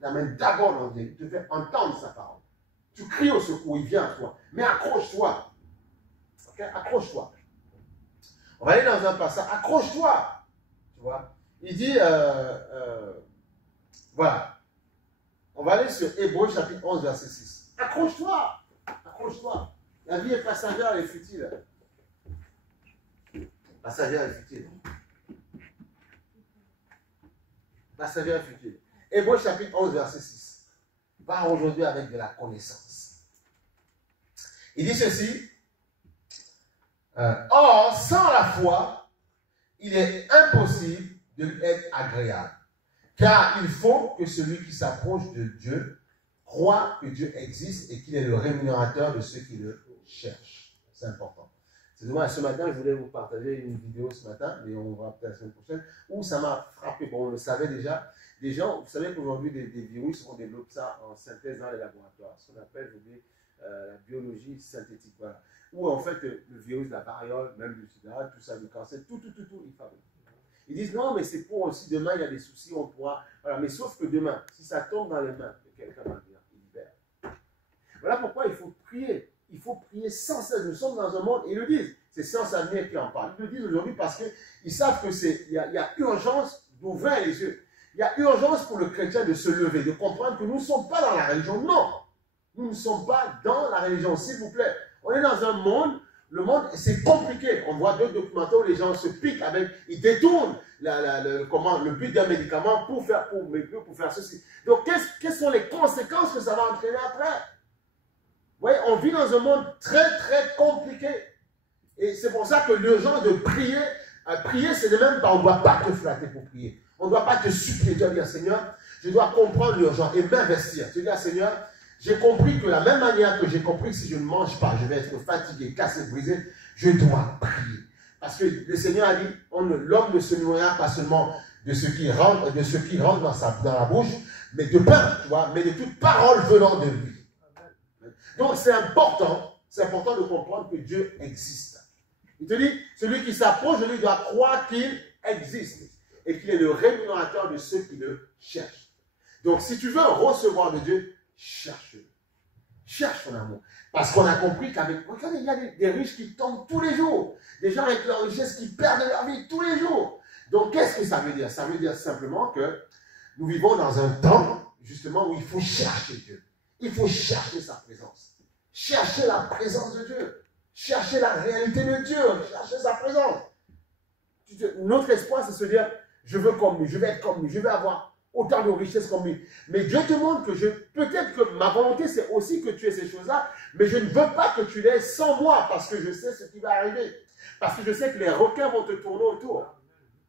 t'amène d'abord dans Dieu, il te fait entendre sa parole. Tu cries au secours, il vient à toi. Mais accroche-toi. Okay? Accroche-toi. On va aller dans un passage. Accroche-toi. Tu vois. Il dit, voilà. On va aller sur Hébreux chapitre 11, verset 6. Accroche-toi. Accroche-toi. La vie est passagère et futile. Passagère et futile. Passagère et futile. Hébreux chapitre 11, verset 6. Va aujourd'hui avec de la connaissance. Il dit ceci. Or, sans la foi, il est impossible de lui être agréable. Car il faut que celui qui s'approche de Dieu croit que Dieu existe et qu'il est le rémunérateur de ceux qui le cherchent. C'est important. C'est dommage, ce matin, je voulais vous partager une vidéo ce matin, mais on va peut-être la semaine prochaine, où ça m'a frappé. Bon, on le savait déjà. Des gens, vous savez qu'aujourd'hui, des virus, on développe ça en synthèse dans les laboratoires. Ce qu'on appelle, la biologie synthétique. Voilà. Où en fait, le virus, la variole, même le sida, tout ça, le cancer, tout, ils fabriquent. Ils disent non, mais c'est pour aussi demain, il y a des soucis, on pourra. Voilà, mais sauf que demain, si ça tombe dans les mains de quelqu'un, il libère. Voilà pourquoi il faut prier. Il faut prier sans cesse. Nous sommes dans un monde, ils le disent. C'est Science Avenir qui en parle. Ils le disent aujourd'hui parce qu'ils savent qu'il y a urgence d'ouvrir les yeux. Il y a urgence pour le chrétien de se lever, de comprendre que nous ne sommes pas dans la religion. Non, nous ne sommes pas dans la religion, s'il vous plaît. On est dans un monde, le monde, c'est compliqué. On voit d'autres documentaires où les gens se piquent avec, ils détournent le but d'un médicament pour faire ceci. Donc, quelles sont les conséquences que ça va entraîner après? Vous voyez, on vit dans un monde très, très compliqué. Et c'est pour ça que l'urgence de prier, prier, c'est de même pas, on ne doit pas te flatter pour prier. On ne doit pas te supplier. Tu dois dire, Seigneur, je dois comprendre l'urgence et m'investir. Tu dois dire, Seigneur, j'ai compris que la même manière que j'ai compris que si je ne mange pas, je vais être fatigué, cassé, brisé, je dois prier. Parce que le Seigneur a dit, l'homme ne se nourrira pas seulement de ce qui rentre, dans la bouche, mais de pain, tu vois, mais de toute parole venant de lui. Donc c'est important de comprendre que Dieu existe. Il te dit, celui qui s'approche de lui doit croire qu'il existe et qu'il est le rémunérateur de ceux qui le cherchent. Donc si tu veux recevoir de Dieu, cherche-le. Cherche ton amour. Parce qu'on a compris regardez, il y a des riches qui tombent tous les jours. Des gens avec leur richesse qui perdent leur vie tous les jours. Donc qu'est-ce que ça veut dire? Ça veut dire simplement que nous vivons dans un temps, justement, où il faut chercher Dieu. Il faut chercher sa présence. Chercher la présence de Dieu. Chercher la réalité de Dieu. Chercher sa présence. Notre espoir, c'est se dire, je veux comme lui, je vais être comme lui, je vais avoir autant de richesses comme lui. Mais Dieu te montre que peut-être que ma volonté, c'est aussi que tu aies ces choses-là, mais je ne veux pas que tu l'aies sans moi, parce que je sais ce qui va arriver. Parce que je sais que les requins vont te tourner autour.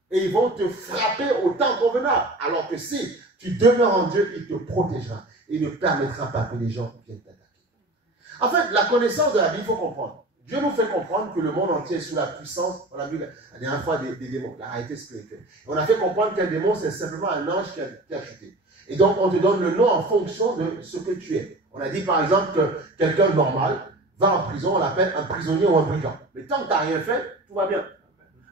Et ils vont te frapper au temps convenable. Alors que si tu demeures en Dieu, il te protégera. Il ne permettra pas que les gens viennent t'attaquer. En fait, la connaissance de la Bible, il faut comprendre. Dieu nous fait comprendre que le monde entier est sous la puissance, on a vu la dernière fois des démons, la réalité spirituelle. On a fait comprendre qu'un démon, c'est simplement un ange qui a chuté. Et donc, on te donne le nom en fonction de ce que tu es. On a dit par exemple que quelqu'un de normal va en prison, on l'appelle un prisonnier ou un brigand. Mais tant que tu n'as rien fait, tout va bien.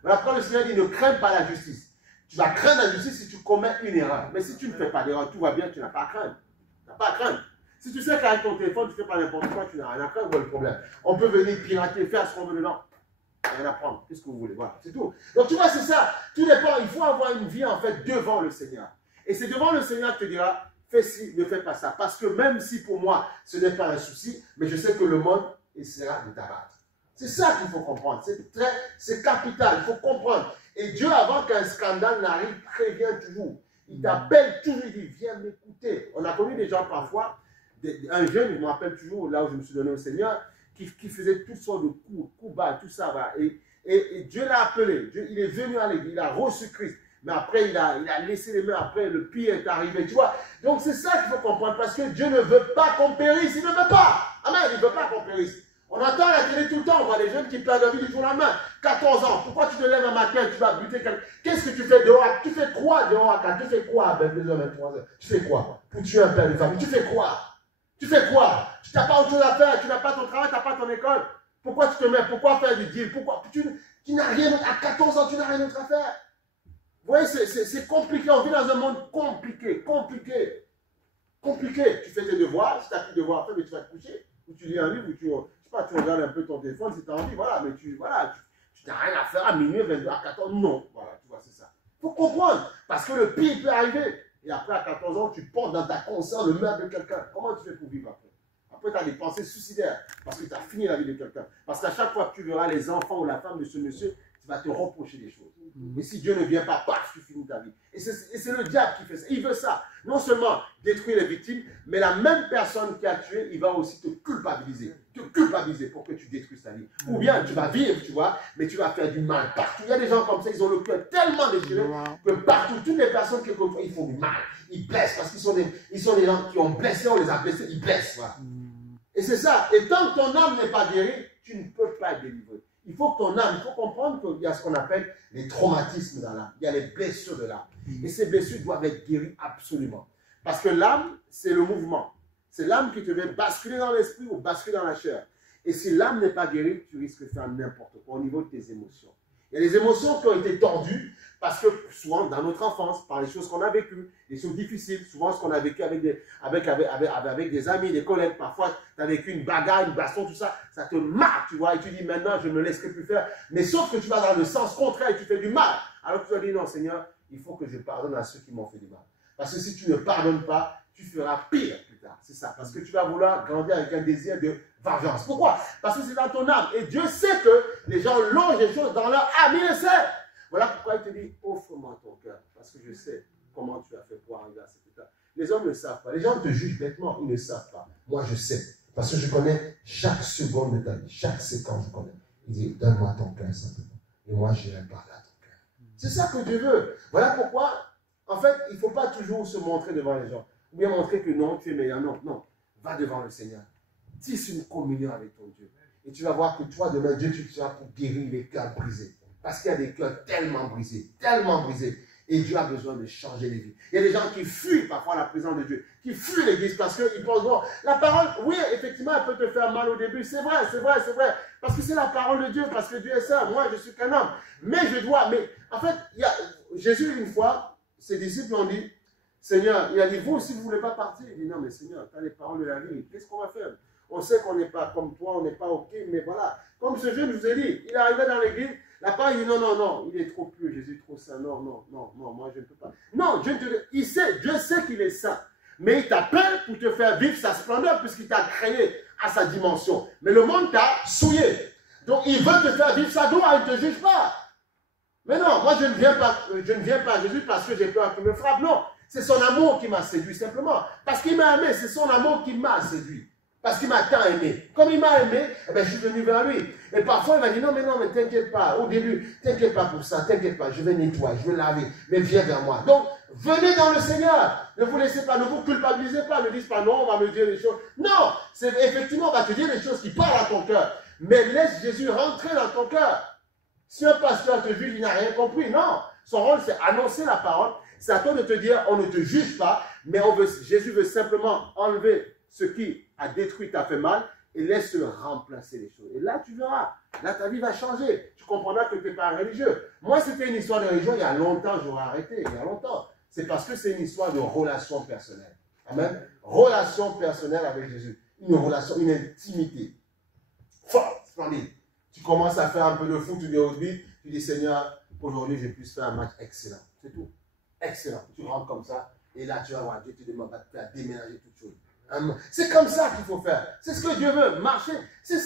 Mais après, le Seigneur dit, ne crains pas la justice. Tu vas craindre la justice si tu commets une erreur. Mais si tu ne fais pas d'erreur, tout va bien, tu n'as pas à craindre. Tu n'as pas à craindre. Si tu sais qu'avec ton téléphone, tu ne fais pas n'importe quoi, tu n'as rien à craindre, voilà le problème. On peut venir pirater, faire ce qu'on veut dedans. Rien à prendre. Qu'est-ce que vous voulez? Voilà, c'est tout. Donc tu vois, c'est ça. Tout dépend. Il faut avoir une vie, en fait, devant le Seigneur. Et c'est devant le Seigneur qui te dira, fais ci, ne fais pas ça. Parce que même si pour moi, ce n'est pas un souci, mais je sais que le monde essaiera de t'abattre. C'est ça qu'il faut comprendre. C'est capital. Il faut comprendre. Et Dieu, avant qu'un scandale n'arrive, prévient toujours. Il t'appelle toujours, il dit, viens m'écouter. On a connu des gens parfois, un jeune, je me rappelle toujours, là où je me suis donné au Seigneur, qui faisait toutes sortes de coups bas, tout ça. Va. Et Dieu l'a appelé. Dieu, il est venu à l'église, il a reçu Christ. Mais après, il a laissé les mains. Après, le pire est arrivé. Tu vois? Donc, c'est ça qu'il faut comprendre. Parce que Dieu ne veut pas qu'on périsse. Il ne veut pas. Amen. Il ne veut pas qu'on périsse. On entend à la télé tout le temps. On voit des jeunes qui perdent la vie du jour au lendemain. 14 ans. Pourquoi tu te lèves un matin et tu vas buter quelqu'un? Qu'est-ce que tu fais dehors? Tu fais quoi dehors à 4? Tu fais quoi à 22h, 23h? Tu fais quoi? Pour tuer un père de famille. Tu fais quoi? Tu fais quoi? Tu n'as pas autre chose à faire. Tu n'as pas ton travail. Tu n'as pas ton école. Pourquoi tu te mets? Pourquoi faire du deal? Pourquoi? Tu n'as rien d'autre. À 14 ans, tu n'as rien d'autre à faire. Vous voyez, c'est compliqué. On vit dans un monde compliqué. compliqué. Tu fais tes devoirs, si tu n'as plus de devoirs à faire, mais tu vas te coucher, ou tu lis un livre, ou tu, je sais pas, tu regardes un peu ton téléphone si tu as envie, voilà, mais tu n'as rien à faire à minuit, 22, à 14, non, voilà, tu vois, c'est ça. Il faut comprendre, parce que le pire peut arriver. Et après, à 14 ans, tu portes dans ta conscience le meurtre de quelqu'un. Comment tu fais pour vivre après? Après, tu as des pensées suicidaires, parce que tu as fini la vie de quelqu'un. Parce qu'à chaque fois que tu verras les enfants ou la femme de ce monsieur, tu vas te reprocher des choses. Et si Dieu ne vient pas, paf, tu finis ta vie. Et c'est le diable qui fait ça. Il veut ça. Non seulement détruire les victimes, mais la même personne qui a tué, il va aussi te culpabiliser. Te culpabiliser pour que tu détruises ta vie. Ou bien tu vas vivre, tu vois, mais tu vas faire du mal partout. Il y a des gens comme ça, ils ont le cœur tellement déchiré que partout, toutes les personnes qui côtoient, ils font du mal. Ils blessent parce qu'ils sont des gens qui ont blessé, on les a blessés, ils blessent. Voilà. Et c'est ça. Et tant que ton âme n'est pas guérie, tu ne peux pas être délivré. Il faut que ton âme, il faut comprendre qu'il y a ce qu'on appelle les traumatismes dans l'âme. Il y a les blessures de l'âme. Et ces blessures doivent être guéries absolument. Parce que l'âme, c'est le mouvement. C'est l'âme qui te fait basculer dans l'esprit ou basculer dans la chair. Et si l'âme n'est pas guérie, tu risques de faire n'importe quoi au niveau de tes émotions. Il y a des émotions qui ont été tordues parce que souvent dans notre enfance, par les choses qu'on a vécues, des choses difficiles, souvent ce qu'on a vécu avec des amis, des collègues, parfois tu as vécu une bagarre, une baston, tout ça, ça te marque, tu vois, et tu dis maintenant je ne me laisserai plus faire. Mais sauf que tu vas dans le sens contraire et tu fais du mal. Alors que tu vas dire non Seigneur, il faut que je pardonne à ceux qui m'ont fait du mal. Parce que si tu ne pardonnes pas, tu feras pire plus tard. C'est ça. Parce que tu vas vouloir grandir avec un désir de vengeance. Pourquoi? Parce que c'est dans ton âme. Et Dieu sait que les gens logent des choses dans leur âme. Il le sait. Voilà pourquoi il te dit, offre-moi ton cœur. Parce que je sais comment tu as fait pour arriver à cet état. Les hommes ne savent pas. Les gens te jugent bêtement. Ils ne savent pas. Moi, je sais. Parce que je connais chaque seconde de ta vie. Chaque séquence, je connais. Il dit, donne-moi ton cœur simplement. Et moi, j'irai parler à ton cœur. C'est ça que Dieu veut. Voilà pourquoi, en fait, il ne faut pas toujours se montrer devant les gens. Ou bien montrer que non, tu es meilleur. Non, non. Va devant le Seigneur. Tisse une communion avec ton Dieu. Et tu vas voir que toi, demain, Dieu, tu seras pour guérir les cœurs brisés. Parce qu'il y a des cœurs tellement brisés. Et Dieu a besoin de changer les vies. Il y a des gens qui fuient parfois la présence de Dieu, qui fuient l'église parce qu'ils pensent, bon, la parole, oui, effectivement, elle peut te faire mal au début. C'est vrai. Parce que c'est la parole de Dieu, parce que Dieu est saint. Moi, je suis qu'un homme. Mais en fait, Jésus, une fois, ses disciples ont dit, Seigneur, il a dit, vous, si vous ne voulez pas partir, il dit, non, mais Seigneur, tu as les paroles de la vie, qu'est-ce qu'on va faire? On sait qu'on n'est pas comme toi, on n'est pas OK, mais voilà. Comme ce jeune, je vous ai dit, il est arrivé dans l'église, la part, il dit, non, il est trop pur, Jésus est trop saint, non, moi, je ne peux pas. Non, Dieu sait qu'il est saint, mais il t'appelle pour te faire vivre sa splendeur, puisqu'il t'a créé à sa dimension. Mais le monde t'a souillé. Donc, il veut te faire vivre sa gloire, il ne te juge pas. Mais non, moi, je ne viens pas à Jésus parce que j'ai peur qu'il me frappe, non. C'est son amour qui m'a séduit simplement. Parce qu'il m'a aimé, c'est son amour qui m'a séduit. Parce qu'il m'a tant aimé. Comme il m'a aimé, je suis venu vers lui. Et parfois, il m'a dit, non, mais t'inquiète pas. Au début, t'inquiète pas pour ça, t'inquiète pas. Je vais nettoyer, je vais laver. Mais viens vers moi. Donc, venez dans le Seigneur. Ne vous laissez pas, ne vous culpabilisez pas. Ne dites pas, non, on va me dire les choses. Non, effectivement, on va te dire les choses qui parlent à ton cœur. Mais laisse Jésus rentrer dans ton cœur. Si un pasteur te juge, il n'a rien compris. Non, son rôle, c'est annoncer la parole. C'est à toi de te dire, on ne te juge pas, mais Jésus veut simplement enlever ce qui a détruit, t'a fait mal, et laisse remplacer les choses. Et là, tu verras. Là, ta vie va changer. Tu comprendras que tu n'es pas un religieux. Moi, c'était une histoire de religion. Il y a longtemps, j'aurais arrêté. Il y a longtemps. C'est parce que c'est une histoire de relation personnelle. Amen. Relation personnelle avec Jésus. Une relation, une intimité. Forte, splendide. Tu commences à faire un peu de foot ou de rugby. Tu dis, Seigneur, aujourd'hui, je puisse faire un match excellent. C'est tout. Excellent. Tu rentres comme ça. Et là, tu vas voir, Dieu te demande de déménager toutes choses. C'est comme ça qu'il faut faire. C'est ce que Dieu veut. Marcher. C'est ça.